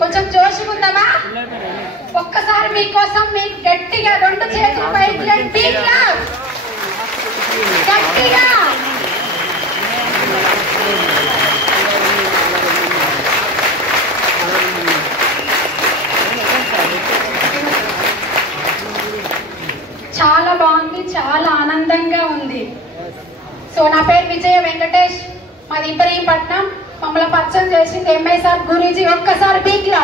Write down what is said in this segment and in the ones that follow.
కొంచెం జోషుకుందామా? ఒక్కసారి మీకోసం మీకు గట్టిగా 2 చేతులు పైకి గట్టిగా చాలా బాగుంది, చాలా ఆనందంగా ఉంది. సో నా పేరు విజయ వెంకటేష్, మాది ఇబ్రహీంపట్నం. మమ్మల్ని పరిచయం చేసింది ఎంఐసార్ గురూజీ. ఒక్కసారి బీక్లా.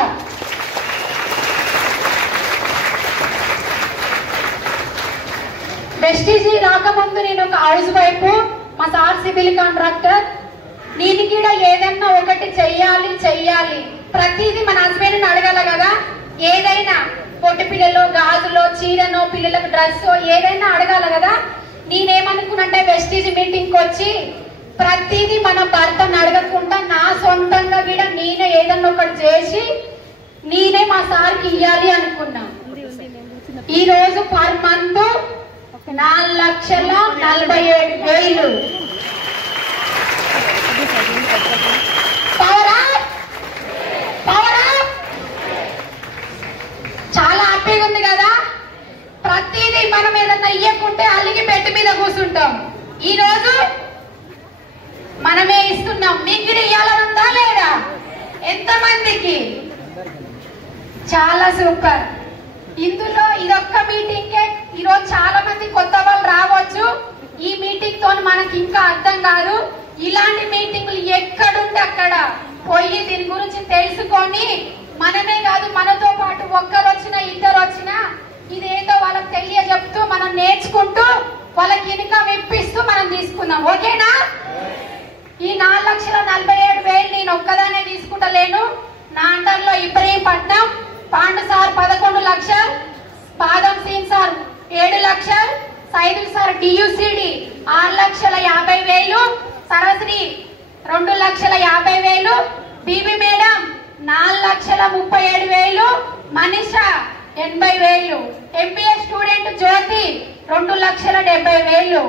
వెస్టీజీ రాకముందు నేను ఒక హౌస్ వైఫ్, మా సార్ సివిల్ కాంట్రాక్టర్. నేను కూడా ఏదైనా ఒకటి చెయ్యాలి ప్రతిదీ మన హస్బెండ్ అడగాల కదా. ఏదైనా పొట్టి పిల్లలు గాజులో చీరనో పిల్లలకు డ్రెస్ ఏదైనా అడగాల కదా. నేనేమనుకున్నంటే వెస్టీజ్ మీటింగ్ కి వచ్చి ప్రతిదీ మన భర్తను అడగకుండా నా సొంతంగా కూడా నేనే ఏదన్నా ఒకటి చేసి నేనే మా సార్కి ఇవ్వాలి అనుకున్నా. ఈ రోజు పర్ మంత్ 4,47,000. చాలా హ్యాపీగా ఉంది కదా. ప్రతిదీ మనం ఏదన్నా ఇయ్యకుంటే అలిగి బెడ్ మీద కూర్చుంటాం. ఈ రోజు మనమే ఇస్తున్నాం. మీకు ఇయ్యాలనుందా లేదా? ఎంతమందికి? చాలా సూపర్. ఇందులో ఇదొక్క మీటింగ్ ఈరోజు చాలా మంది కొత్త వాళ్ళు రావచ్చు. ఈ మీటింగ్ తో మనకి ఇంకా అర్థం కాదు. ఇలాంటి మీటింగ్లు ఎక్కడుంటే అక్కడ పోయి దీని గురించి తెలుసుకొని మనమే కాదు మనతో పాటు ఒక్కరు వచ్చినా ఇద్దరు వచ్చినా ఇదేదో వాళ్ళకి తెలియజెప్తూ మనం నేర్చుకుంటూ వాళ్ళకి ఇన్కమ్ ఇప్పిస్తూ మనం తీసుకుందాం. ఓకేనా? ఈ 4,47,000 నేను ఒక్కదానే తీసుకుంటలేను. నా అండర్లో ఇబ్రహీంపట్నం పాండు సార్ 11 లక్షలు, పాదం సీన్ సార్ 7 లక్షలు, Saidul sir DUCD 6,50,000, Saraswati 2,50,000, Bibi madam 4,37,000, Manisha 80,000, MBA student Jyothi 2,70,000.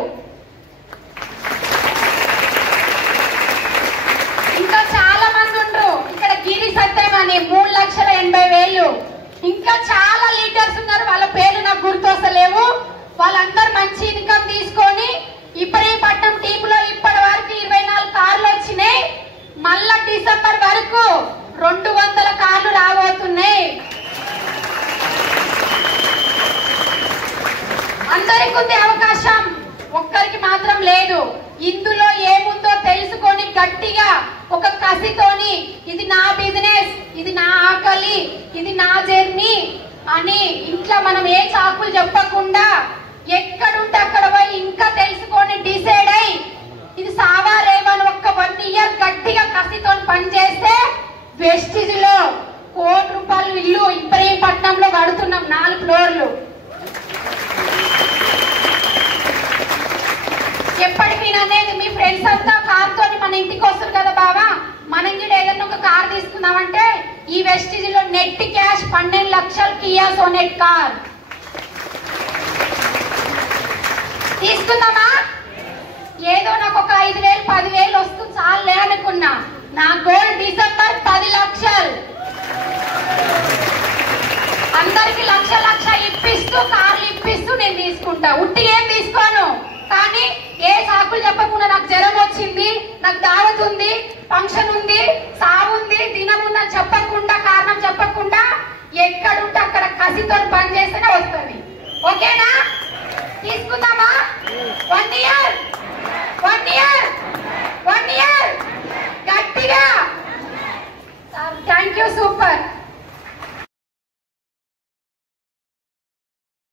ఇంకా చాలా మంది ఉండ్రు. ఇక్కడ గిరి సత్యం అని 3,80,000. ఇంకా చాలా లీడర్స్ ఉన్నారు. వాళ్ళ పేర్లు నాకు గుర్తొస్తలేవు. వాళ్ళందరూ మంచి ఇన్కమ్ తీసుకొని ఇబ్రహీంపట్నం టీమ్ లో ఇప్పటి వరకు 24 కార్లు వచ్చినాయి. మళ్ళా డిసెంబర్ వరకు 200 కార్లు రాబోతున్నాయి. అందరికి ఉంది అవకాశం, ఒక్కరికి మాత్రం లేదు. ఇందులో ఏముందో తెలుసుకొని గట్టిగా ఒక కసితోని ఇది నా బిజినెస్, ఇది నా ఆకలి, ఇది నా జర్నీ అని ఇంట్లో మనం ఏ చాకులు చెప్పకుండా ఎక్కడుంటే అక్కడ పోయి ఇంకా తెలుసుకొని డిసైడ్ అయ్యి ఇది సావారేమని ఒక్క 1 ఇయర్ గట్టిగా కసితో పని చేస్తే వెస్టీజ్ లో ₹1,00,00,000 ఇల్లు ఇబ్రహీంపట్నంలో కడుతున్నాం. 4 ఫ్లోర్లు. ఎప్పటికీ అనేది మీ ఫ్రెండ్స్ అంతా కార్ తోని మన ఇంటికి వస్తారు కదా బావా, మనం కూడా ఏదైనా ఒక కార్ తీసుకుందామంటే ఈ వెస్టీజ్ లో నెట్ క్యాష్ 12 లక్షలు కియా సోనెట్ కార్ తీసుకుందామా? ఏదో నాకు ఒక 5,000 10,000 వస్తుంది చాలే అనుకున్నా. నా గోల్ డిసెంబర్ 10 లక్షలు. అందరికి లక్ష ఇప్పిస్తూ కార్లు ఇప్పిస్తూ నేను తీసుకుంటా. ఉట్టి ఏం తీసుకోను. కానీ ఏ సాకులు చెప్పకుండా నాకు జ్వరం వచ్చింది, నాకు దావత్ ఉంది, ఫంక్షన్ ఉంది, సావు ఉంది, దినం ఉందని చెప్పకుండా కారణం చెప్పకుండా ఎక్కడుంటే అక్కడ కసితో